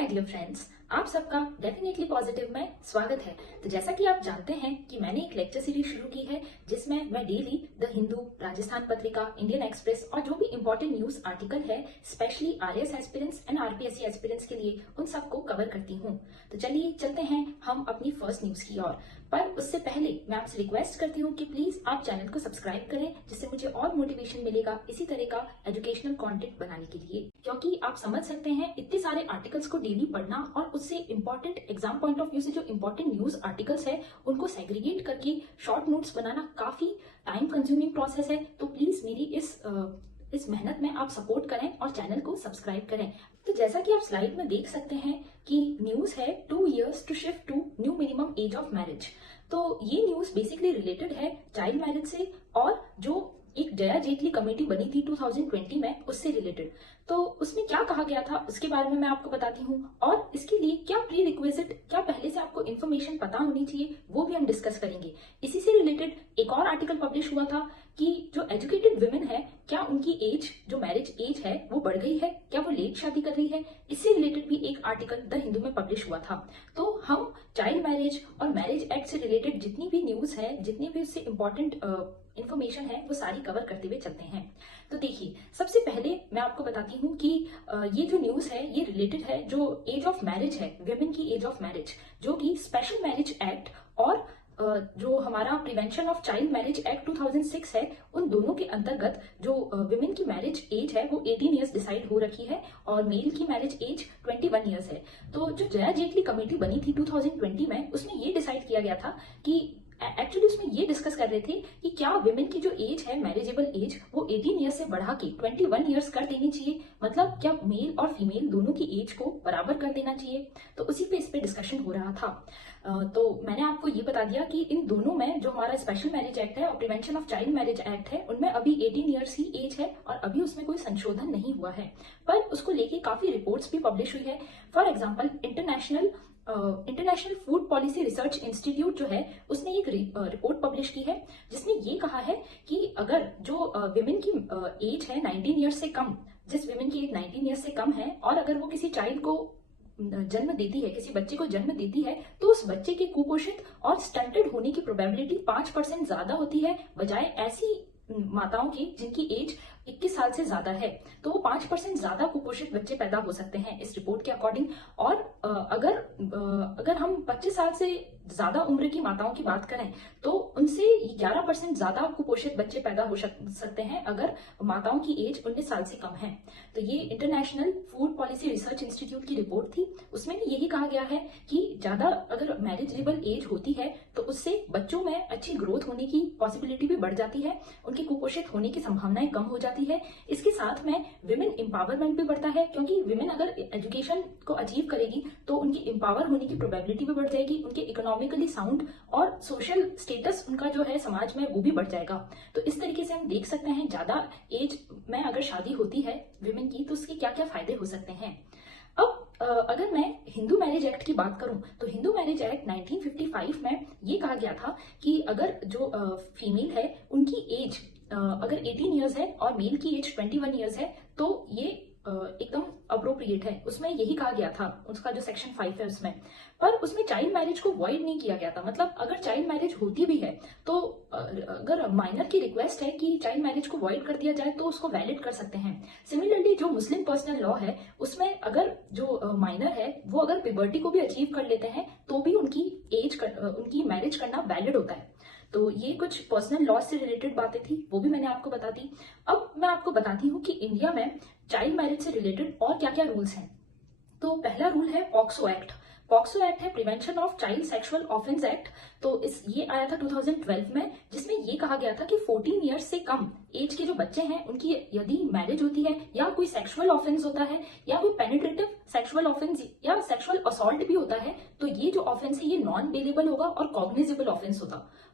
My dear friends, आप सबका definitely positive में स्वागत है। तो जैसा कि आप जानते हैं कि मैंने एक लेक्चर सीरीज शुरू की है जिसमें मैं daily the Hindu, Rajasthan Patrika, Indian express और जो भी इंपॉर्टेंट न्यूज आर्टिकल है specially RAS aspirants and RPSC aspirants के लिए उन सबको कवर करती हूँ। तो चलिए चलते हैं हम अपनी फर्स्ट न्यूज की ओर। पर उससे पहले मैं आपसे रिक्वेस्ट करती हूँ कि प्लीज आप चैनल को सब्सक्राइब करें, जिससे मुझे और मोटिवेशन मिलेगा इसी तरह का एजुकेशनल कंटेंट बनाने के लिए। क्योंकि आप समझ सकते हैं इतने सारे आर्टिकल्स को डेली पढ़ना और उससे important exam point of view से जो इंपॉर्टेंट न्यूज आर्टिकल्स है उनको सेग्रीगेट करके शॉर्ट नोट्स बनाना काफी टाइम कंज्यूमिंग प्रोसेस है। तो प्लीज मेरी इस मेहनत में आप सपोर्ट करें और चैनल को सब्सक्राइब करें। तो जैसा कि आप स्लाइड में देख सकते हैं कि न्यूज है 2 years to shift to new minimum age of marriage. तो ये न्यूज बेसिकली रिलेटेड है चाइल्ड मैरिज से और जो एक जया जेटली कमेटी बनी थी 2020 में उससे रिलेटेड। तो उसमें क्या कहा गया था उसके बारे में मैं आपको बताती हूँ और इसके लिए क्या प्री रिक्विजिट, क्या पहले से आपको इन्फॉर्मेशन पता होनी चाहिए, वो भी हम डिस्कस करेंगे। इसी से रिलेटेड एक और आर्टिकल पब्लिश हुआ था कि जो एजुकेटेड वुमेन है क्या उनकी एज, जो मैरिज एज है वो बढ़ गई है, क्या वो लेट शादी कर रही है। इससे रिलेटेड भी एक आर्टिकल द हिंदू में पब्लिश हुआ था। तो हम चाइल्ड मैरिज और मैरिज एक्ट से रिलेटेड जितनी भी न्यूज है, जितनी भी उससे इंपॉर्टेंट इन्फॉर्मेशन है वो सारी कवर करते हुए चलते हैं। तो देखिए, सबसे पहले मैं आपको बताती हूँ कि ये जो न्यूज है ये रिलेटेड है जो एज ऑफ मैरिज है, विमेन की एज ऑफ मैरिज, जो कि स्पेशल मैरिज एक्ट और जो हमारा prevention of child marriage act 2006 है, उन दोनों के अंतर्गत जो विमेन की मैरिज एज है वो 18 इयर्स डिसाइड हो रखी है और मेल की मैरिज एज 21 इयर्स है। तो जो जया जेटली कमेटी बनी थी 2020 में, उसमें ये डिसाइड किया गया था कि एक्चुअली उसमें ये डिस्कस कर रहे थे कि क्या विमेन की जो एज है, मैरिजेबल एज, वो 18 ईयर्स से बढ़ा के 21 ईयर्स कर देनी चाहिए। मतलब क्या मेल और फीमेल दोनों की एज को बराबर कर देना चाहिए। तो उसी पे इस पे डिस्कशन हो रहा था। तो मैंने आपको ये बता दिया कि इन दोनों में जो हमारा स्पेशल मैरिज एक्ट है और prevention of child marriage act है, उनमें अभी 18 ईयर्स ही एज है और अभी उसमें कोई संशोधन नहीं हुआ है। पर उसको लेके काफी रिपोर्ट्स भी पब्लिश हुई है। For example international food policy research institute जो है उसने एक रिपोर्ट पब्लिश की है जिसने ये कहा है कि अगर जो विमेन की एज है 19 ईयर्स से कम, जिस विमेन की एज 19 ईयर्स से कम है और अगर वो किसी चाइल्ड को जन्म देती है, किसी बच्चे को जन्म देती है, तो उस बच्चे के कुपोषित और स्टंटेड होने की प्रोबेबिलिटी 5% ज्यादा होती है बजाय ऐसी माताओं की जिनकी एज 21 साल से ज्यादा है। तो वो 5% ज्यादा कुपोषित बच्चे पैदा हो सकते हैं इस रिपोर्ट के अकॉर्डिंग। और अगर हम 25 साल से ज्यादा उम्र की माताओं की बात करें तो उनसे 11% ज्यादा कुपोषित बच्चे पैदा हो सकते हैं अगर माताओं की एज 19 साल से कम है। तो ये international food policy research institute की रिपोर्ट थी। उसमें भी यही कहा गया है कि ज्यादा अगर मैरिजेबल एज होती है तो उससे बच्चों में अच्छी ग्रोथ होने की पॉसिबिलिटी भी बढ़ जाती है, उनके कुपोषित होने की संभावनाएं कम हो जाती है। इसके साथ में विमेन एम्पावरमेंट भी बढ़ता है, क्योंकि विमेन अगर एजुकेशन को अचीव करेगी तो उनकी एम्पावर होने की प्रोबेबिलिटी भी बढ़ जाएगी, उनके इकोनॉमिकली साउंड और सोशल स्टेटस उनका जो है समाज में वो भी बढ़ जाएगा। तो इस तरीके से हम देख सकते हैं ज्यादा एज में अगर शादी होती है विमेन की तो उसके क्या क्या फायदे हो सकते हैं। अब अगर मैं हिंदू मैरिज एक्ट की बात करूं तो हिंदू मैरिज एक्ट 1955 में ये कहा गया था कि अगर जो फीमेल है उनकी एज अगर 18 इयर्स है और मेल की एज 21 इयर्स है तो ये एकदम अप्रोप्रिएट है। उसमें यही कहा गया था, उसका जो सेक्शन 5 है उसमें। पर उसमें चाइल्ड मैरिज को वॉइड नहीं किया गया था। मतलब अगर चाइल्ड मैरिज होती भी है तो अगर माइनर की रिक्वेस्ट है कि चाइल्ड मैरिज को वॉइड कर दिया जाए तो उसको वैलिड कर सकते हैं। सिमिलरली जो मुस्लिम पर्सनल लॉ है उसमें अगर जो माइनर है वो अगर पिबर्टी को भी अचीव कर लेते हैं तो भी उनकी मैरिज करना वैलिड होता है। तो ये कुछ पर्सनल लॉ से रिलेटेड बातें थी, वो भी मैंने आपको बता दी। अब मैं आपको बताती हूँ कि इंडिया में चाइल्ड मैरिज से रिलेटेड और क्या क्या रूल्स हैं। तो पहला रूल है पॉक्सो एक्ट। पॉक्सो एक्ट है prevention of child sexual offence act. तो ये आया था 2012 में, जिसमें ये कहा गया था कि 14 इयर्स से कम एज के जो बच्चे हैं उनकी यदि मैरिज होती है या कोई सेक्सुअल ऑफेंस होता है या कोई पेनिट्रेटिव सेक्सुअल ऑफेंस या सेक्सुअल असॉल्ट भी होता है तो ये जो ऑफेंस है ये नॉन बेलेबल होगा और कॉग्निजेबल ऑफेंस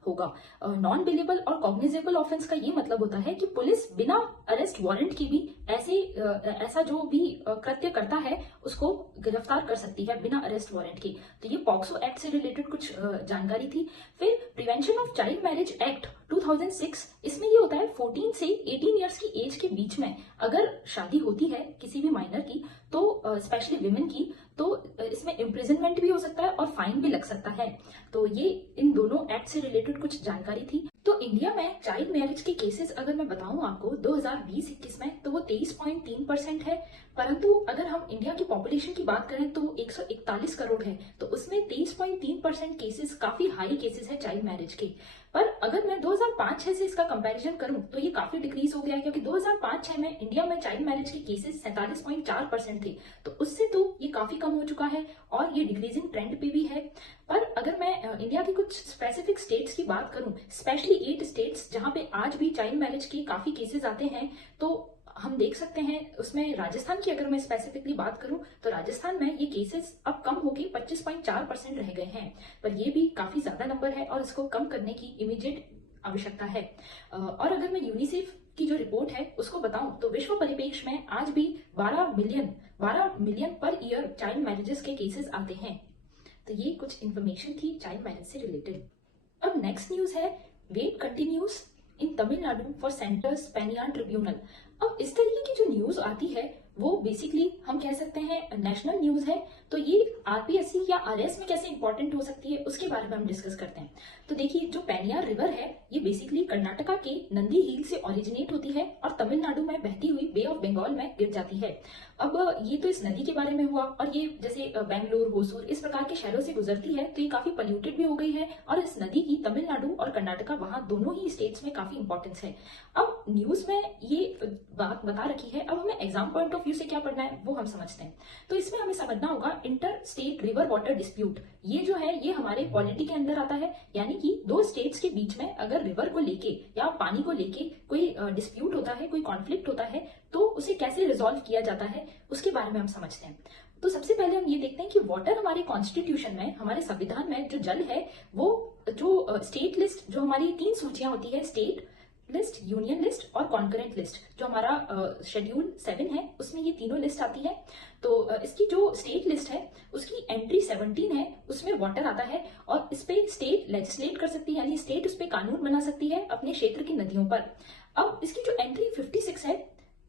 होगा। नॉन बेलेबल और कॉग्निजेबल ऑफेंस का ये मतलब होता है कि पुलिस बिना अरेस्ट वारंट की भी ऐसा जो भी कृत्य करता है उसको गिरफ्तार कर सकती है बिना अरेस्ट वारंट की। तो ये पॉक्सो एक्ट से रिलेटेड कुछ जानकारी थी। फिर prevention of child marriage act 2006, इसमें ये होता है 14 से 18 इयर्स की एज के बीच में अगर शादी होती है किसी भी माइनर की तो स्पेशली विमेन की, तो इसमें इम्प्रिजनमेंट भी हो सकता है और फाइन भी लग सकता है। तो ये इन दोनों एक्ट से रिलेटेड कुछ जानकारी थी। तो इंडिया में चाइल्ड मैरिज के केसेस अगर मैं बताऊं आपको 2020-21 में तो वो 23.3% है, परंतु अगर हम इंडिया की पॉपुलेशन की बात करें तो 141 करोड़ है, तो उसमें 23.3% केसेस काफी हाई केसेस है चाइल्ड मैरिज के। पर अगर मैं 2005-6 से इसका कंपैरिजन करूं तो ये काफी डिक्रीज हो गया है, क्योंकि 2005-6 में इंडिया में चाइल्ड मैरिज के केसेस 47.4% थे, तो उससे तो ये काफी कम हो चुका है और ये डिक्रीजिंग ट्रेंड पे भी है। पर अगर मैं इंडिया की कुछ स्पेसिफिक स्टेट्स की बात करूं, स्पेशली 8 स्टेट्स जहां पे आज भी चाइल्ड मैरिज के काफी केसेस आते हैं, तो हम देख सकते हैं उसमें राजस्थान की अगर मैं स्पेसिफिकली बात करूं तो राजस्थान में ये केसेस अब कम होके 25.4% रह गए हैं, पर ये भी काफी ज्यादा नंबर है और इसको कम करने की इमीडिएट आवश्यकता है। और अगर मैं यूनिसेफ की जो रिपोर्ट है उसको बताऊं तो विश्व परिप्रेक्ष्य में आज भी 12 million per year child marriages के केसेस आते हैं। तो ये कुछ इंफॉर्मेशन थी चाइल्ड मैरिज से रिलेटेड। अब नेक्स्ट न्यूज है, wait continues in Tamil Nadu for centres pension tribunal. अब इस तरीके की जो न्यूज आती है वो बेसिकली हम कह सकते हैं नेशनल न्यूज है, तो ये आरपीएससी या आरएस में कैसे इंपॉर्टेंट हो सकती है उसके बारे में हम डिस्कस करते हैं। तो देखिए, जो पेनियार रिवर है ये बेसिकली कर्नाटका के नंदी हिल से ओरिजिनेट होती है और तमिलनाडु में बहती हुई बे ऑफ बंगाल में गिर जाती है। अब ये तो इस नदी के बारे में हुआ, और ये जैसे बेंगलुरु, होसूर इस प्रकार के शहरों से गुजरती है तो ये काफी पोल्यूटेड भी हो गई है, और इस नदी की तमिलनाडु और कर्नाटका वहां दोनों ही स्टेट्स में काफी इंपॉर्टेंस है। अब न्यूज में ये बात बता रखी है, अब हमें एग्जाम पॉइंट ऑफ व्यू से क्या पढ़ना है वो हम समझते हैं। तो इसमें हमें समझना होगा inter state river water dispute, ये जो है ये हमारे पॉलिटी के अंदर आता है, यानी कि दो स्टेट्स के बीच में अगर रिवर को लेके या पानी को लेके कोई डिस्प्यूट होता है, कोई कॉन्फ्लिक्ट होता है, तो उसे कैसे रिजॉल्व किया जाता है उसके बारे में हम समझते हैं। तो सबसे पहले हम ये देखते हैं कि वाटर हमारे कॉन्स्टिट्यूशन में, हमारे संविधान में जो जल है वो जो स्टेट लिस्ट, जो हमारी 3 सूचियां होती है, स्टेट लिस्ट, यूनियन लिस्ट और कॉन्करेंट लिस्ट, जो हमारा शेड्यूल 7 है उसमें ये तीनों लिस्ट आती है। तो इसकी जो स्टेट लिस्ट है उसकी एंट्री 17 है, उसमें वाटर आता है और इस पे स्टेट लेजिस्लेट कर सकती है, यानी स्टेट उस पे कानून बना सकती है अपने क्षेत्र की नदियों पर। अब इसकी जो एंट्री 56 है,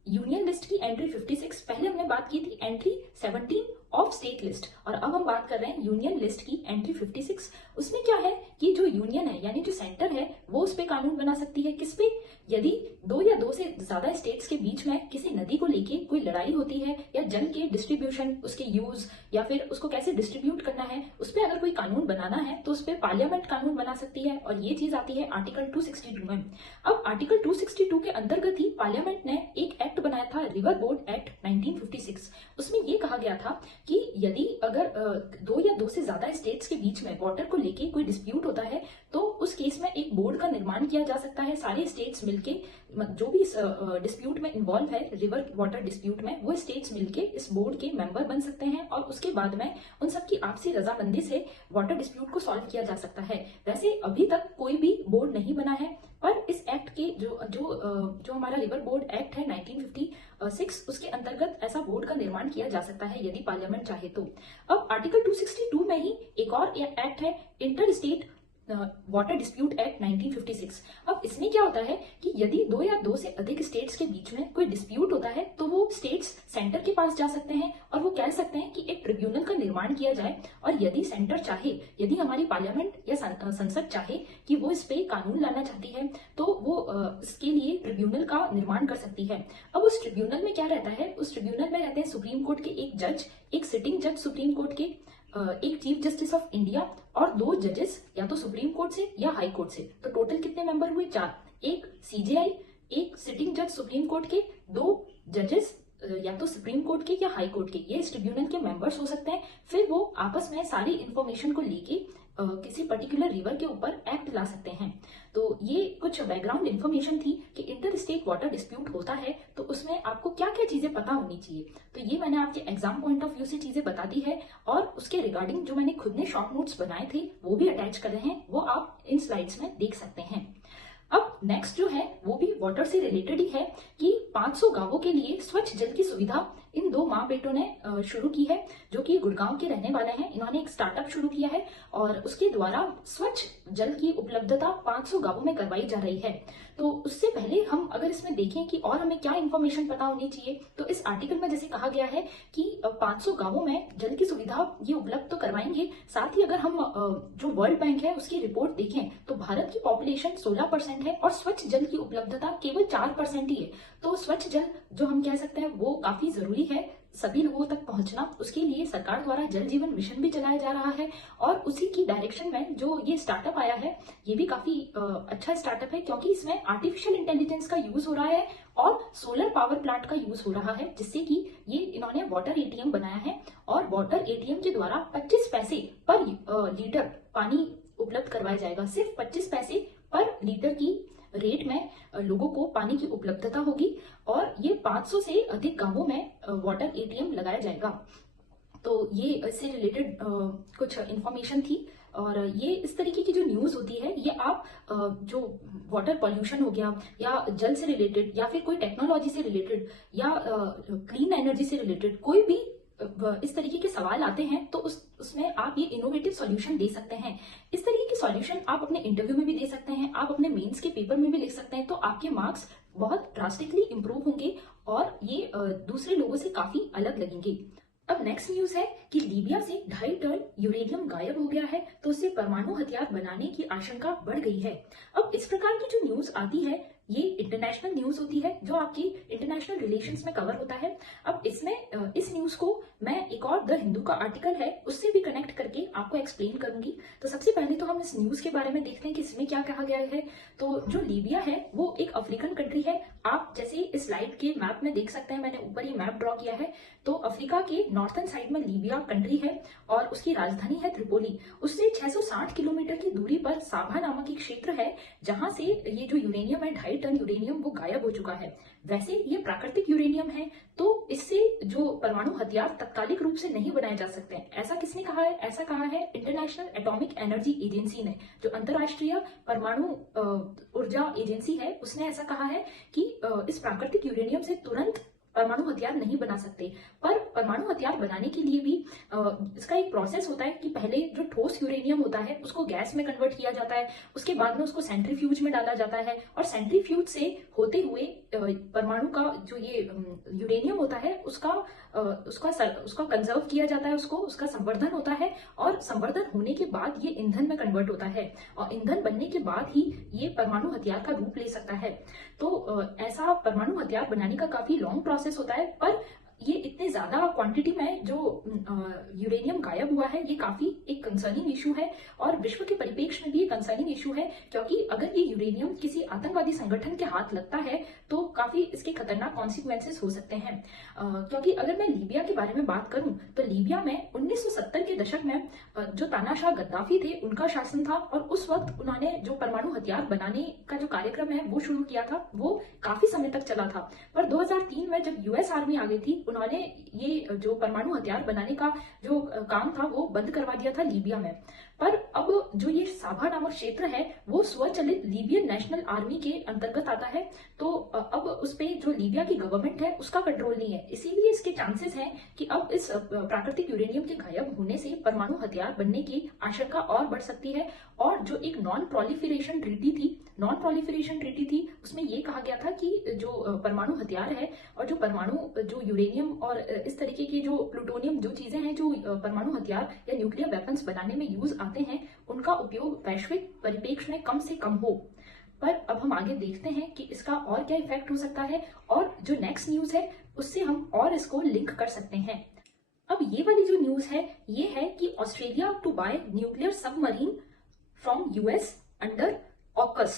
यूनियन लिस्ट की एंट्री 56, पहले हमने बात की थी एंट्री 17 ऑफ स्टेट लिस्ट, और अब हम बात कर रहे हैं यूनियन लिस्ट की एंट्री 56। उसमें क्या है कि जो यूनियन है यानी जो सेंटर है वो उस पे कानून बना सकती है, किस पे, यदि 2 या 2 से ज्यादा स्टेट्स के बीच में किसी नदी को लेके कोई लड़ाई होती है या जल के डिस्ट्रीब्यूशन, उसके यूज या फिर उसको कैसे डिस्ट्रीब्यूट करना है, उस पर अगर कोई कानून बनाना है तो उस पर पार्लियामेंट कानून बना सकती है, और ये चीज आती है आर्टिकल 262 में। अब आर्टिकल 262 के अंतर्गत ही पार्लियामेंट ने एक एक्ट बनाया था, रिवर बोर्ड एक्ट 1956। उसमें ये कहा गया था कि यदि अगर 2 या 2 से ज्यादा स्टेट्स के बीच में वाटर को लेके कोई डिस्प्यूट होता है तो उस केस में एक बोर्ड का निर्माण किया जा सकता है। सारे स्टेट्स मिलके, जो भी इस डिस्प्यूट में इन्वॉल्व है, रिवर वाटर डिस्प्यूट में, वो स्टेट्स मिलके इस बोर्ड के मेंबर बन सकते हैं और उसके बाद में उन सबकी आपसी रजामंदी से वाटर डिस्प्यूट को सॉल्व किया जा सकता है। वैसे अभी तक कोई भी बोर्ड नहीं बना है, पर इस एक्ट के जो हमारा रिवर बोर्ड एक्ट है 1956, उसके अंतर्गत ऐसा बोर्ड का निर्माण किया जा सकता है यदि पार्लियामेंट चाहे तो। अब आर्टिकल 262 में ही एक और एक्ट है, inter state water dispute act 1956। अब इसमें क्या होता है कि यदि 2 या 2 से अधिक स्टेट्स के बीच में कोई डिस्प्यूट होता है तो वो स्टेट्स सेंटर के पास जा सकते हैं और वो कह सकते हैं कि एक ट्रिब्यूनल का निर्माण किया जाए, और यदि सेंटर चाहे, यदि हमारी पार्लियामेंट या संसद चाहे कि वो इस पे कानून लाना चाहती है तो वो इसके लिए ट्रिब्यूनल का निर्माण कर सकती है। अब उस ट्रिब्यूनल में क्या रहता है, उस ट्रिब्यूनल में रहते हैं सुप्रीम कोर्ट के एक जज, एक सिटिंग जज सुप्रीम कोर्ट के, एक चीफ जस्टिस ऑफ इंडिया और 2 जजेस या तो सुप्रीम कोर्ट से या हाई कोर्ट से। तो टोटल कितने मेंबर हुए, 4, एक सीजेआई, एक सिटिंग जज सुप्रीम कोर्ट के, 2 जजेस या तो सुप्रीम कोर्ट के या हाई कोर्ट के, ये इस ट्रिब्यूनल के मेंबर्स हो सकते हैं। फिर वो आपस में सारी इंफॉर्मेशन को लेके किसी पर्टिकुलर रिवर के ऊपर एक्ट ला सकते हैं। तो ये कुछ बैकग्राउंड इन्फॉर्मेशन थी कि इंटर स्टेट वाटर डिस्प्यूट होता है तो उसमें आपको क्या क्या चीजें पता होनी चाहिए। तो ये मैंने आपके एग्जाम पॉइंट ऑफ व्यू से चीजें बता दी है, और उसके रिगार्डिंग जो मैंने खुद ने शॉर्ट नोट्स बनाए थे वो भी अटैच कर रहे हैं, वो आप इन स्लाइड्स में देख सकते हैं। अब अब नेक्स्ट जो है वो भी वाटर से रिलेटेड ही है कि 500 गांवों के लिए स्वच्छ जल की सुविधा इन दो माँ बेटों ने शुरू की है, जो कि गुड़गांव के रहने वाले हैं। इन्होंने एक स्टार्टअप शुरू किया है और उसके द्वारा स्वच्छ जल की उपलब्धता 500 गांवों में करवाई जा रही है। तो उससे पहले हम अगर इसमें देखें कि और हमें क्या इन्फॉर्मेशन पता होनी चाहिए, तो इस आर्टिकल में जैसे कहा गया है कि 500 गांवों में जल की सुविधा ये उपलब्ध तो करवाएंगे। साथ ही अगर हम जो वर्ल्ड बैंक है उसकी रिपोर्ट देखें तो भारत की पॉपुलेशन 16% है और स्वच्छ जल की उपलब्धता केवल 4% ही है। तो स्वच्छ जल जो हम कह सकते हैं वो काफी जरूरी है सभी लोगों तक पहुंचना। उसके लिए सरकार द्वारा जल जीवन मिशन भी चलाया जा रहा है और उसी की डायरेक्शन में जो ये स्टार्टअप आया है ये भी काफी अच्छा स्टार्टअप है, क्योंकि इसमें आर्टिफिशियल इंटेलिजेंस का यूज हो रहा है और सोलर पावर प्लांट का यूज हो रहा है, जिससे कि ये इन्होंने वाटर एटीएम बनाया है और वाटर एटीएम के द्वारा 25 पैसे पर लीटर पानी उपलब्ध करवाया जाएगा। सिर्फ 25 पैसे पर लीटर की रेट में लोगों को पानी की उपलब्धता होगी और ये 500 से अधिक गांवों में वाटर एटीएम लगाया जाएगा। तो ये इससे रिलेटेड कुछ इंफॉर्मेशन थी और ये इस तरीके की जो न्यूज होती है ये आप जो वाटर पॉल्यूशन हो गया या जल से रिलेटेड या फिर कोई टेक्नोलॉजी से रिलेटेड या क्लीन एनर्जी से रिलेटेड कोई भी इस तरीके के सवाल आते हैं तो उसमें आप ये इनोवेटिव सॉल्यूशन दे सकते हैं। इस तरीके के सॉल्यूशन आप अपने इंटरव्यू में भी दे सकते हैं, आप अपने मेंस के पेपर में भी लिख सकते हैं, तो आपके मार्क्स बहुत ड्रास्टिकली इंप्रूव होंगे और ये दूसरे लोगों से काफी अलग लगेंगे। अब नेक्स्ट न्यूज है कि लीबिया से 2.5 टन यूरेनियम गायब हो गया है, तो उससे परमाणु हथियार बनाने की आशंका बढ़ गई है। अब इस प्रकार की जो न्यूज आती है ये इंटरनेशनल न्यूज होती है जो आपकी इंटरनेशनल रिलेशंस में कवर होता है। अब इसमें इस न्यूज को मैं एक और द हिंदू का आर्टिकल है उससे भी कनेक्ट करके आपको एक्सप्लेन करूंगी। तो सबसे पहले तो हम इस न्यूज के बारे में देखते हैं कि इसमें क्या कहा गया है। तो जो लीबिया है वो एक अफ्रीकन कंट्री है। आप जैसे इस स्लाइड के मैप में देख सकते हैं, मैंने ऊपर ये मैप ड्रॉ किया है। तो अफ्रीका के नॉर्थन साइड में लीबिया कंट्री है और उसकी राजधानी है त्रिपोली। उससे 660 किलोमीटर की दूरी पर साभा नामक एक क्षेत्र है जहां से ये जो यूरेनियम है 2.5 टन यूरेनियम वो गायब हो चुका है। वैसे ये प्राकृतिक यूरेनियम है तो इससे जो परमाणु हथियार तात्कालिक रूप से नहीं बनाए जा सकते हैं। ऐसा किसने कहा है? ऐसा कहा है इंटरनेशनल एटॉमिक एनर्जी एजेंसी ने, जो अंतरराष्ट्रीय परमाणु ऊर्जा एजेंसी है, उसने ऐसा कहा है कि इस प्राकृतिक यूरेनियम से तुरंत परमाणु हथियार नहीं बना सकते। पर परमाणु हथियार बनाने के लिए भी इसका एक प्रोसेस होता है कि पहले जो ठोस यूरेनियम होता है उसको गैस में कन्वर्ट किया जाता है, उसके बाद में उसको सेंट्रीफ्यूज में डाला जाता है और सेंट्रीफ्यूज से होते हुए परमाणु का जो ये यूरेनियम होता है उसका कंजर्व किया जाता है, उसका संवर्धन होता है और संवर्धन होने के बाद ये ईंधन में कन्वर्ट होता है और ईंधन बनने के बाद ही ये परमाणु हथियार का रूप ले सकता है। तो ऐसा परमाणु हथियार बनाने का काफी लॉन्ग प्रोसेस होता है। पर ये इतने ज्यादा क्वांटिटी में जो यूरेनियम गायब हुआ है ये काफी एक कंसर्निंग इशू है और विश्व के परिप्रेक्ष्य में भी एक कंसर्निंग इशू है, क्योंकि अगर ये यूरेनियम किसी आतंकवादी संगठन के हाथ लगता है तो काफी इसके खतरनाक कॉन्सिक्वेंसेस हो सकते हैं। क्योंकि अगर मैं लीबिया के बारे में बात करूं तो लीबिया में 1970 के दशक में जो तानाशाह गद्दाफी थे उनका शासन था और उस वक्त उन्होंने जो परमाणु हथियार बनाने का जो कार्यक्रम है वो शुरू किया था, वो काफी समय तक चला था। पर 2003 में जब यूएस आर्मी आ गई थी उन्होंने ये जो परमाणु हथियार बनाने का जो काम था वो बंद करवा दिया था लीबिया में। पर अब जो ये साभा नामक क्षेत्र है वो स्वचलित लीबियन नेशनल आर्मी के अंतर्गत आता है, तो अब उस पे जो लीबिया की गवर्नमेंट है उसका कंट्रोल नहीं है। इसीलिए इसके चांसेस हैं कि अब इस प्राकृतिक यूरेनियम के गायब होने से परमाणु हथियार बनने की आशंका और बढ़ सकती है। और जो एक नॉन प्रोलिफरेशन ट्रीटी थी उसमें ये कहा गया था कि जो परमाणु हथियार है और जो परमाणु जो यूरेनियम और इस तरीके की जो प्लूटोनियम जो चीजें हैं जो परमाणु हथियार या न्यूक्लियर वेपन्स बनाने में यूज आते हैं उनका उपयोग वैश्विक परिप्रेक्ष्य में कम से कम हो। पर अब हम आगे देखते हैं कि इसका और क्या इफेक्ट हो सकता है और जो नेक्स्ट न्यूज है उससे हम और इसको लिंक कर सकते हैं। अब ये वाली जो न्यूज है ये है कि Australia to buy nuclear submarine from US under AUKUS,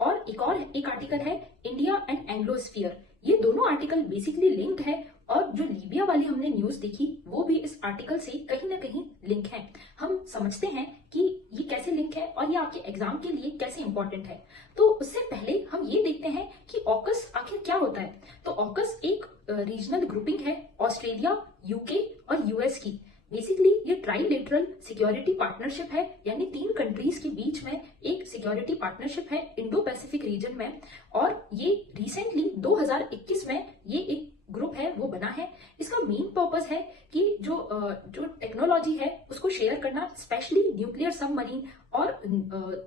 और एक आर्टिकल है इंडिया एंड एंग्लोस्फीयर। ये दोनों आर्टिकल बेसिकली लिंक्ड है और जो लीबिया वाली हमने न्यूज देखी वो भी इस आर्टिकल से कहीं ना कहीं लिंक है। हम समझते हैं कि ये कैसे लिंक है और ये आपके एग्जाम के लिए कैसे इंपॉर्टेंट है। तो उससे पहले हम ये देखते हैं कि ऑकस आखिर क्या होता है। तो ऑकस एक रीजनल ग्रुपिंग है ऑस्ट्रेलिया, यूके और यूएस की। बेसिकली ये ट्राइलेटरल सिक्योरिटी पार्टनरशिप है, यानी 3 कंट्रीज के बीच में एक सिक्योरिटी पार्टनरशिप है इंडो पैसिफिक रीजन में। और ये रिसेंटली 2021 में ये एक ग्रुप है वो बना है। इसका मेन पर्पस है कि जो टेक्नोलॉजी है उसको शेयर करना, स्पेशली न्यूक्लियर सबमरीन और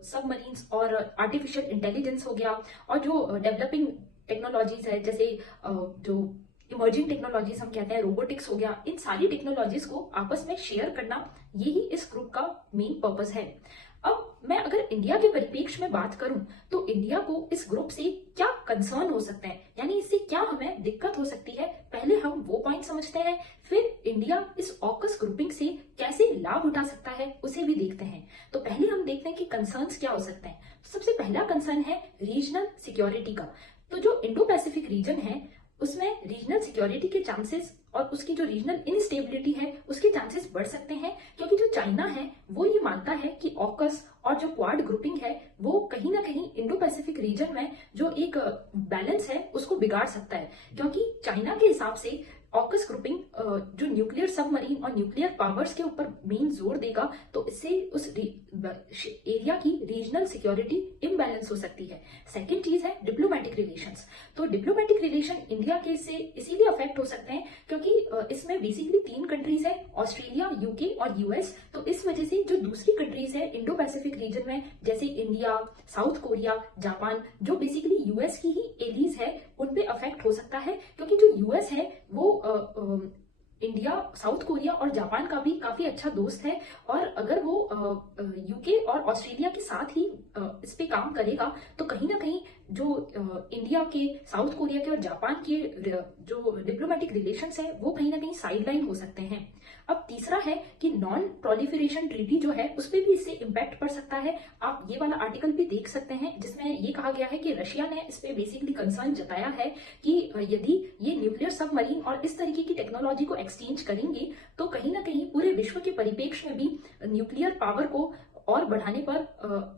सबमरीन्स और आर्टिफिशियल इंटेलिजेंस हो गया, और जो डेवलपिंग टेक्नोलॉजीज है जैसे जो इमर्जिंग टेक्नोलॉजीज हम कहते हैं, रोबोटिक्स हो गया, इन सारी टेक्नोलॉजीज को आपस में शेयर करना, यही इस ग्रुप का मेन पर्पस है। अब मैं अगर इंडिया के परिप्रेक्ष्य में बात करूं तो इंडिया को इस ग्रुप से क्या कंसर्न हो सकते हैं, यानी इससे क्या हमें दिक्कत हो सकती है, पहले हम वो पॉइंट समझते हैं, फिर इंडिया इस ऑकस ग्रुपिंग से कैसे लाभ उठा सकता है उसे भी देखते हैं। तो पहले हम देखते हैं कि कंसर्न्स क्या हो सकते हैं। सबसे पहला कंसर्न है रीजनल सिक्योरिटी का। तो जो इंडो पैसिफिक रीजन है उसमें रीजनल सिक्योरिटी के चांसेस और उसकी जो रीजनल इनस्टेबिलिटी है उसके चांसेस बढ़ सकते हैं, क्योंकि जो चाइना है वो ये मानता है कि ऑकस और जो क्वाड ग्रुपिंग है वो कहीं ना कहीं इंडो पैसिफिक रीजन में जो एक बैलेंस है उसको बिगाड़ सकता है, क्योंकि चाइना के हिसाब से ऑकस ग्रुपिंग जो न्यूक्लियर सबमरीन और न्यूक्लियर पावर्स के ऊपर मेन जोर देगा, तो इससे उस एरिया की रीजनल सिक्योरिटी इम्बैलेंस हो सकती है। सेकंड चीज है डिप्लोमेटिक रिलेशंस। तो डिप्लोमेटिक रिलेशन इंडिया के से इसीलिए अफेक्ट हो सकते हैं क्योंकि इसमें बेसिकली 3 कंट्रीज है, ऑस्ट्रेलिया, यूके और यूएस। तो इस वजह से जो दूसरी कंट्रीज है इंडो पैसिफिक रीजन में, जैसे इंडिया, साउथ कोरिया, जापान, जो बेसिकली यूएस की ही एलीज है, उन पे अफेक्ट हो सकता है, क्योंकि जो यूएस है वो इंडिया, साउथ कोरिया और जापान का भी काफी अच्छा दोस्त है, और अगर वो यूके और ऑस्ट्रेलिया के साथ ही इस पे काम करेगा तो कहीं ना कहीं जो इंडिया के, साउथ कोरिया के और जापान के जो डिप्लोमेटिक रिलेशंस है वो कहीं ना कहीं साइडलाइन हो सकते हैं। अब तीसरा है कि नॉन प्रोलिफरेशन ट्रीटी जो है उस पर भी इससे इम्पैक्ट पड़ सकता है। आप ये वाला आर्टिकल भी देख सकते हैं जिसमें ये कहा गया है कि रशिया ने इस पे बेसिकली कंसर्न जताया है कि यदि ये न्यूक्लियर सबमरीन और इस तरीके की टेक्नोलॉजी को एक्सचेंज करेंगे तो कहीं ना कहीं पूरे विश्व के परिप्रेक्ष्य में भी न्यूक्लियर पावर को और बढ़ाने पर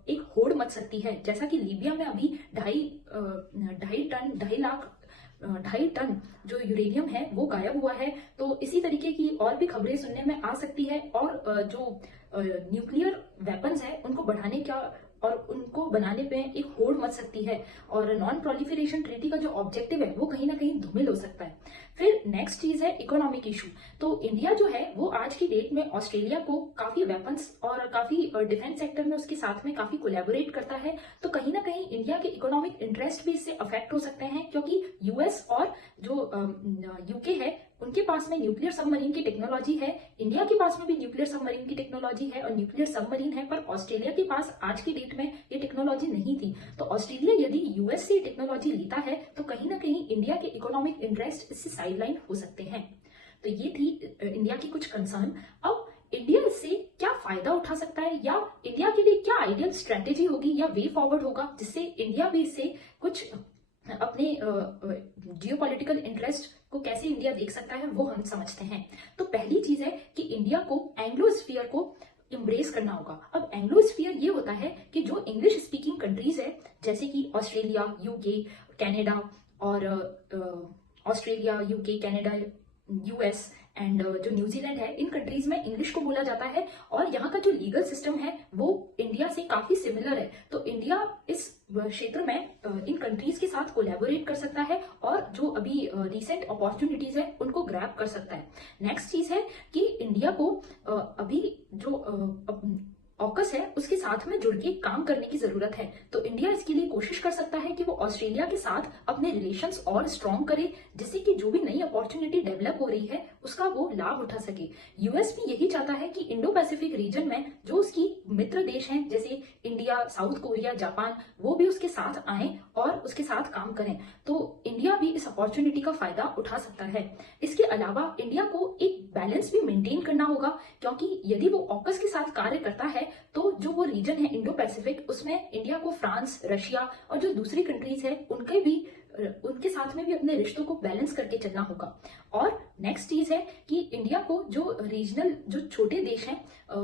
एक होड़ मच सकती है। जैसा कि लीबिया में अभी 2.5 टन जो यूरेनियम है वो गायब हुआ है, तो इसी तरीके की और भी खबरें सुनने में आ सकती है, और जो न्यूक्लियर वेपन्स है उनको बढ़ाने का और उनको बनाने पे एक होड़ मच सकती है, और नॉन प्रोलिफरेशन ट्रीटी का जो ऑब्जेक्टिव है वो कहीं ना कहीं धूमिल हो सकता है। फिर नेक्स्ट चीज है इकोनॉमिक इशू। तो इंडिया जो है वो आज की डेट में ऑस्ट्रेलिया को काफी वेपन्स और काफी डिफेंस सेक्टर में उसके साथ में काफी कोलैबोरेट करता है, तो कहीं ना कहीं इंडिया के इकोनॉमिक इंटरेस्ट भी इससे अफेक्ट हो सकते हैं, क्योंकि यूएस और जो यूके है उनके पास में न्यूक्लियर सबमरीन की टेक्नोलॉजी है, इंडिया के पास में भी न्यूक्लियर सबमरीन की टेक्नोलॉजी है और न्यूक्लियर सबमरीन है, पर ऑस्ट्रेलिया के पास आज की डेट में ये टेक्नोलॉजी नहीं थी। तो ऑस्ट्रेलिया यदि यूएस से टेक्नोलॉजी लेता है तो कहीं ना कहीं इंडिया के इकोनॉमिक इंटरेस्ट इससे साइडलाइन हो सकते हैं। तो ये थी इंडिया की कुछ कंसर्न। अब इंडिया इससे क्या फायदा उठा सकता है, या इंडिया के लिए क्या आइडियल स्ट्रेटेजी होगी या वे फॉरवर्ड होगा जिससे इंडिया भी इससे कुछ अपने जियोपॉलिटिकल इंटरेस्ट को कैसे इंडिया देख सकता है वो हम समझते हैं। तो पहली चीज है कि इंडिया को एंग्लोस्फीयर को इम्ब्रेस करना होगा। अब एंग्लोस्फीयर ये होता है कि जो इंग्लिश स्पीकिंग कंट्रीज है जैसे कि ऑस्ट्रेलिया, यूके, कनाडा और Australia, UK, Canada, US and जो न्यूजीलैंड है, इन कंट्रीज में इंग्लिश को बोला जाता है, और यहाँ का जो लीगल सिस्टम है वो इंडिया से काफी सिमिलर है। तो इंडिया इस क्षेत्र में इन कंट्रीज के साथ कोलैबोरेट कर सकता है और जो अभी रिसेंट अपॉर्चुनिटीज है उनको ग्रैब कर सकता है। नेक्स्ट चीज है कि इंडिया को अभी जो ऑकस है उसके साथ में जुड़ के काम करने की जरूरत है। तो इंडिया इसके लिए कोशिश कर सकता है कि वो ऑस्ट्रेलिया के साथ अपने रिलेशंस और स्ट्रॉन्ग करे, जिससे कि जो भी नई अपॉर्चुनिटी डेवलप हो रही है उसका वो लाभ उठा सके। यूएस भी यही चाहता है कि इंडो पैसिफिक रीजन में जो उसकी मित्र देश हैं जैसे इंडिया, साउथ कोरिया, जापान, वो भी उसके साथ आए और उसके साथ काम करें। तो इंडिया भी इस अपॉर्चुनिटी का फायदा उठा सकता है। इसके अलावा इंडिया को एक बैलेंस भी मेंटेन करना होगा, क्योंकि यदि वो ऑकस के साथ कार्य करता है तो जो वो रीजन है इंडो पैसिफिक, उसमें इंडिया को फ्रांस, रशिया और जो दूसरी कंट्रीज है उनके साथ में भी अपने रिश्तों को बैलेंस करके चलना होगा। और नेक्स्ट चीज है कि इंडिया को जो रीजनल जो छोटे देश हैं,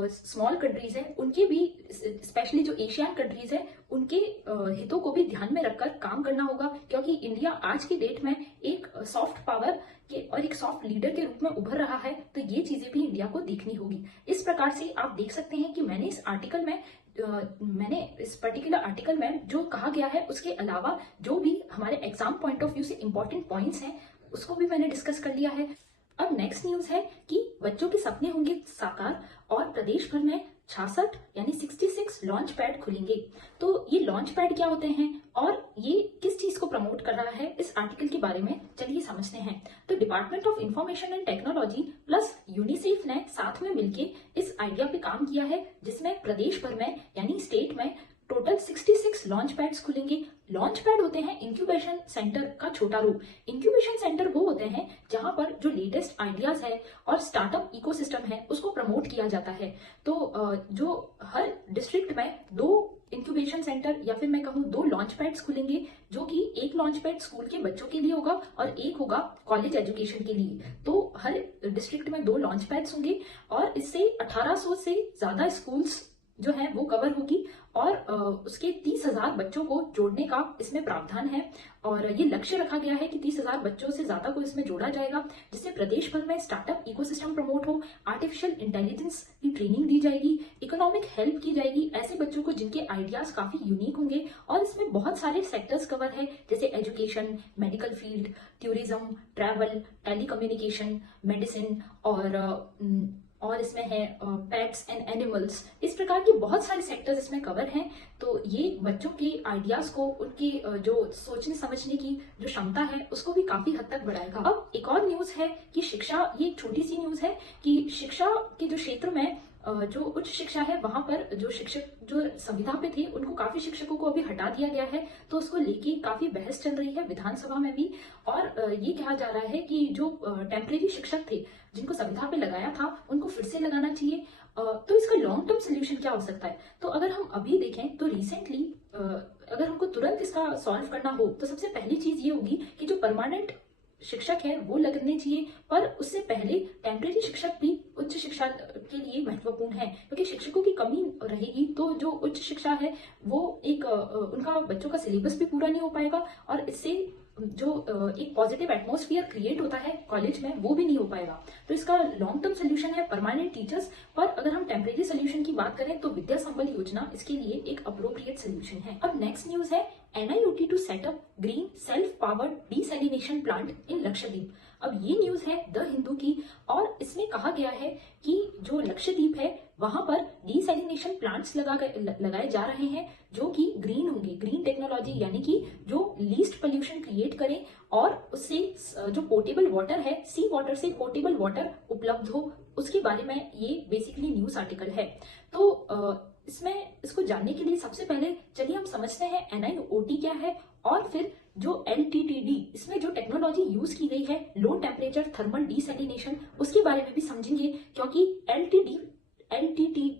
स्मॉल कंट्रीज हैं, उनके भी स्पेशली जो एशियन कंट्रीज है उनके हितों को भी ध्यान में रखकर काम करना होगा, क्योंकि इंडिया आज की डेट में एक सॉफ्ट पावर के और एक सॉफ्ट लीडर के रूप में उभर रहा है। तो ये चीजें भी इंडिया को देखनी होगी। इस प्रकार से आप देख सकते हैं कि मैंने इस पर्टिकुलर आर्टिकल में जो कहा गया है उसके अलावा जो भी हमारे एग्जाम पॉइंट ऑफ व्यू से इंपॉर्टेंट पॉइंट्स हैं उसको भी मैंने डिस्कस कर लिया है। अब नेक्स्ट न्यूज है कि बच्चों के सपने होंगे साकार और प्रदेश भर में 66 यानी 66 लॉन्च पैड खुलेंगे। तो ये लॉन्च पैड क्या होते हैं और ये किस चीज को प्रमोट कर रहा है, इस आर्टिकल के बारे में चलिए समझते हैं। तो department of information and technology plus UNICEF ने साथ में मिलके इस आइडिया पे काम किया है, जिसमें प्रदेश भर में यानी स्टेट में टोटल 66 लॉन्च पैड्स खुलेंगे। लॉन्च पैड होते हैं इंक्यूबेशन सेंटर का छोटा रूप। इंक्यूबेशन सेंटर वो होते हैं जहां पर जो लेटेस्ट आइडियाज है और स्टार्टअप इकोसिस्टम है उसको प्रमोट किया जाता है। तो जो हर डिस्ट्रिक्ट में 2 इंक्यूबेशन सेंटर या फिर मैं कहूँ 2 लॉन्च पैड्स खुलेंगे, जो कि एक लॉन्च पैड स्कूल के बच्चों के लिए होगा और एक होगा कॉलेज एजुकेशन के लिए। तो हर डिस्ट्रिक्ट में 2 लॉन्च पैड्स होंगे और इससे 1800 से ज्यादा स्कूल्स जो है वो कवर होगी और उसके 30,000 बच्चों को जोड़ने का इसमें प्रावधान है। और ये लक्ष्य रखा गया है कि 30,000 बच्चों से ज्यादा को इसमें जोड़ा जाएगा, जिससे प्रदेश भर में स्टार्टअप इकोसिस्टम प्रमोट हो, आर्टिफिशियल इंटेलिजेंस की ट्रेनिंग दी जाएगी, इकोनॉमिक हेल्प की जाएगी ऐसे बच्चों को जिनके आइडियाज काफी यूनिक होंगे। और इसमें बहुत सारे सेक्टर्स कवर है, जैसे education, medical field, tourism, travel, telecommunication, medicine और इसमें है पेट्स एंड एनिमल्स। इस प्रकार के बहुत सारे सेक्टर्स इसमें कवर हैं। तो ये बच्चों के आइडियाज को, उनकी जो सोचने समझने की जो क्षमता है उसको भी काफी हद तक बढ़ाएगा। अब एक और न्यूज है कि शिक्षा, ये एक छोटी सी न्यूज है कि शिक्षा के जो क्षेत्र में जो उच्च शिक्षा है वहां पर जो शिक्षक जो संविदा पे थे उनको काफी शिक्षकों को अभी हटा दिया गया है। तो उसको लेके काफी बहस चल रही है विधानसभा में भी। और ये कहा जा रहा है कि जो टेम्परेरी शिक्षक थे जिनको संविदा पे लगाया था उनको फिर से लगाना चाहिए। तो इसका लॉन्ग टर्म सोल्यूशन क्या हो सकता है? तो अगर हम अभी देखें तो रिसेंटली अगर हमको तुरंत इसका सॉल्व करना हो तो सबसे पहली चीज ये होगी कि जो परमानेंट शिक्षक है वो लगने चाहिए, पर उससे पहले टेम्परेरी शिक्षक भी उच्च शिक्षा के लिए महत्वपूर्ण है, क्योंकि शिक्षकों की कमी रहेगी तो जो उच्च शिक्षा है वो एक उनका बच्चों का सिलेबस भी पूरा नहीं हो पाएगा और इससे जो एक पॉजिटिव एटमॉस्फेयर क्रिएट होता है कॉलेज में वो भी नहीं हो पाएगा। तो इसका लॉन्ग टर्म सोल्यूशन है परमानेंट टीचर्स। पर अगर हम टेम्परेरी सोल्यूशन की बात करें तो विद्या संबल योजना इसके लिए एक अप्रोप्रिएट सोल्यूशन है। अब नेक्स्ट न्यूज है NIOT to set up green self powered desalination plant in Lakshadweep. अब ये न्यूज है द हिंदू की और इसमें कहा गया है कि जो लक्षद्वीप है वहां पर डीसैलिनेशन प्लांट्स लगाए जा रहे हैं जो कि ग्रीन होंगे, ग्रीन टेक्नोलॉजी, यानी कि जो लीस्ट पोल्यूशन क्रिएट करें और उससे जो पोर्टेबल वाटर है, सी वाटर से पोर्टेबल वाटर उपलब्ध हो, उसके बारे में ये बेसिकली न्यूज आर्टिकल है। तो इसको जानने के लिए सबसे पहले चलिए हम समझते हैं NIOT क्या है और फिर जो LTTD इसमें जो टेक्नोलॉजी यूज की गई है लो टेम्परेचर थर्मल डीसैलिनेशन उसके बारे में भी समझेंगे, क्योंकि LTT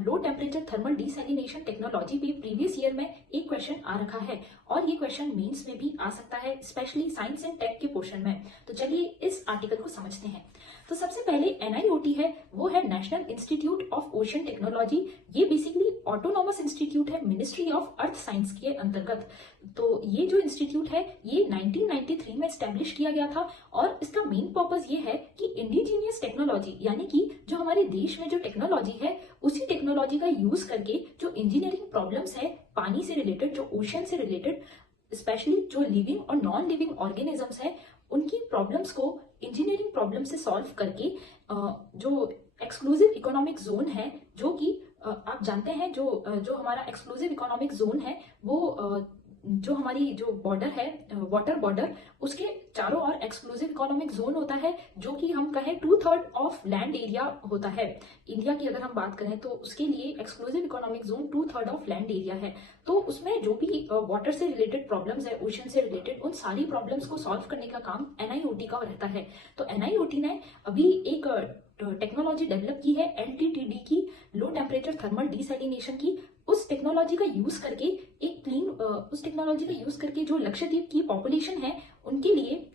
low temperature thermal desalination technology पे प्रीवियस ईयर में एक क्वेश्चन आ रखा है और ये क्वेश्चन मेंस में भी आ सकता है, स्पेशली साइंस एंड टेक के पोर्शन में। तो चलिए इस आर्टिकल को समझते हैं। तो सबसे पहले NIOT है वो है national institute of ocean technology. ये बेसिकली ऑटोनॉमस इंस्टीट्यूट है मिनिस्ट्री ऑफ अर्थ साइंस के अंतर्गत। तो ये जो इंस्टीट्यूट है ये 1993 में स्टैब्लिश किया गया था और इसका मेन पर्पस ये है कि इंडिजीनियस टेक्नोलॉजी, यानी कि जो हमारे देश में जो टेक्नोलॉजी है उसी टेक्नोलॉजी का यूज करके जो इंजीनियरिंग प्रॉब्लम्स है पानी से रिलेटेड, जो ओशन से रिलेटेड, स्पेशली जो लिविंग और नॉन लिविंग ऑर्गेनिजम्स है उनकी प्रॉब्लम्स को इंजीनियरिंग प्रॉब्लम से सॉल्व करके जो एक्सक्लूसिव इकोनॉमिक जोन है, जो कि आप जानते हैं जो हमारा एक्सक्लूसिव इकोनॉमिक जोन है वो जो हमारी जो बॉर्डर है वाटर बॉर्डर उसके चारों ओर एक्सक्लूसिव इकोनॉमिक जोन होता है, जो कि हम कहें 2/3 ऑफ लैंड एरिया होता है। इंडिया की अगर हम बात करें तो उसके लिए exclusive economic zone 2/3 of land area है। तो उसमें जो भी वाटर से रिलेटेड प्रॉब्लम्स है, ओशन से रिलेटेड, उन सारी प्रॉब्लम्स को सॉल्व करने का काम NIOT का रहता है। तो NIOT ने अभी एक टेक्नोलॉजी डेवलप की है LTTD की, लो टेम्परेचर थर्मल डीसैलिनेशन की। उस टेक्नोलॉजी का यूज करके एक क्लीन उस टेक्नोलॉजी का यूज करके जो लक्षद्वीप की पॉपुलेशन है उनके लिए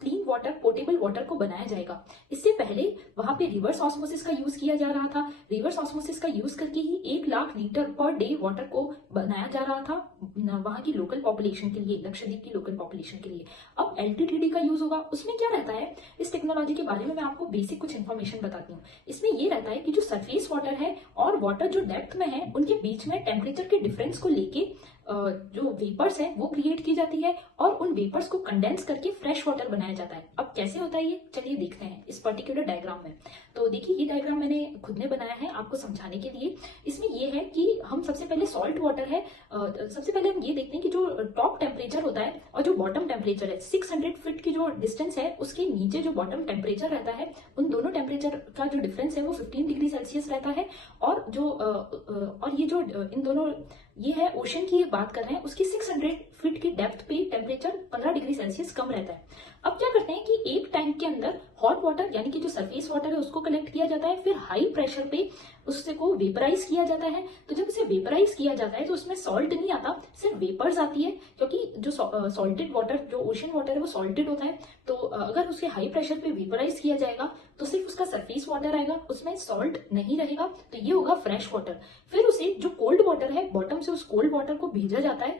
क्लीन वाटर, पोर्टेबल वाटर को बनाया जाएगा। इससे पहले वहां पे रिवर्स ऑस्मोसिस का यूज किया जा रहा था। रिवर्स ऑस्मोसिस का यूज करके ही 1 lakh litre per day water को बनाया जा रहा था वहां की लोकल पॉपुलेशन के लिए, लक्षद्वीप की लोकल पॉपुलेशन के लिए। अब एलटीटीडी का यूज होगा। उसमें क्या रहता है, इस टेक्नोलॉजी के बारे में मैं आपको बेसिक कुछ इन्फॉर्मेशन बताती हूँ। इसमें ये रहता है कि जो सरफेस वाटर है और वाटर जो डेप्थ में है उनके बीच में टेम्परेचर के डिफरेंस को लेके जो वेपर्स है वो क्रिएट की जाती है और उन वेपर्स को कंडेंस करके फ्रेश वाटर बनाया जाता है। अब कैसे होता है ये, चलिए देखते हैं इस पर्टिकुलर डायग्राम में। तो देखिए, ये डायग्राम मैंने खुद ने बनाया है आपको समझाने के लिए। इसमें ये है कि हम सबसे पहले सॉल्ट वाटर है, सबसे पहले हम ये देखते हैं कि जो टॉप टेम्परेचर होता है और जो बॉटम टेम्परेचर है, 600 फीट की जो डिस्टेंस है उसके नीचे जो बॉटम टेम्परेचर रहता है, उन दोनों टेम्परेचर का जो डिफरेंस है वो 15 डिग्री सेल्सियस रहता है। और जो और ये जो इन दोनों, ये है ओशन की बात कर रहे हैं, उसकी 600 फीट की डेप्थ पे टेम्परेचर 15 डिग्री सेल्सियस कम रहता है। अब क्या करते हैं कि एक टैंक के अंदर हॉट वाटर यानी कि जो सरफेस वाटर है उसको कलेक्ट किया जाता है, फिर हाई प्रेशर पे उससे को वेपराइज किया जाता है। तो जब उसे वेपराइज किया जाता है तो उसमें सॉल्ट नहीं आता, सिर्फ वेपर्स आती है, क्योंकि जो सॉल्टेड वाटर, जो ओशन वाटर है वो सॉल्टेड होता है। तो अगर उसे हाई प्रेशर पे वेपराइज किया जाएगा तो सिर्फ उसका सरफेस वाटर आएगा, उसमें सॉल्ट नहीं रहेगा, तो ये होगा फ्रेश वाटर। फिर उसे जो कोल्ड वाटर है, बॉटम से उस कोल्ड वाटर को भेजा जाता है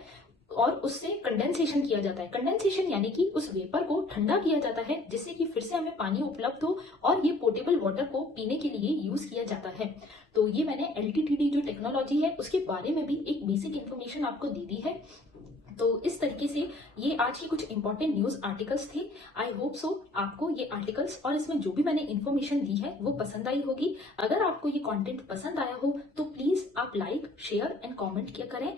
और उससे कंडेंसेशन किया जाता है। कंडेंसेशन यानी कि उस वेपर को ठंडा किया जाता है जिससे कि फिर से हमें पानी उपलब्ध हो और ये पोर्टेबल वाटर को पीने के लिए यूज किया जाता है। तो ये मैंने एलटीटीडी जो टेक्नोलॉजी है उसके बारे में भी एक बेसिक इन्फॉर्मेशन आपको दे दी है। तो इस तरीके से ये आज की कुछ इंपॉर्टेंट न्यूज आर्टिकल्स थे। आई होप सो आपको ये आर्टिकल्स और इसमें जो भी मैंने इन्फॉर्मेशन दी है वो पसंद आई होगी। अगर आपको ये कंटेंट पसंद आया हो तो प्लीज आप लाइक, शेयर एंड कमेंट किया करें।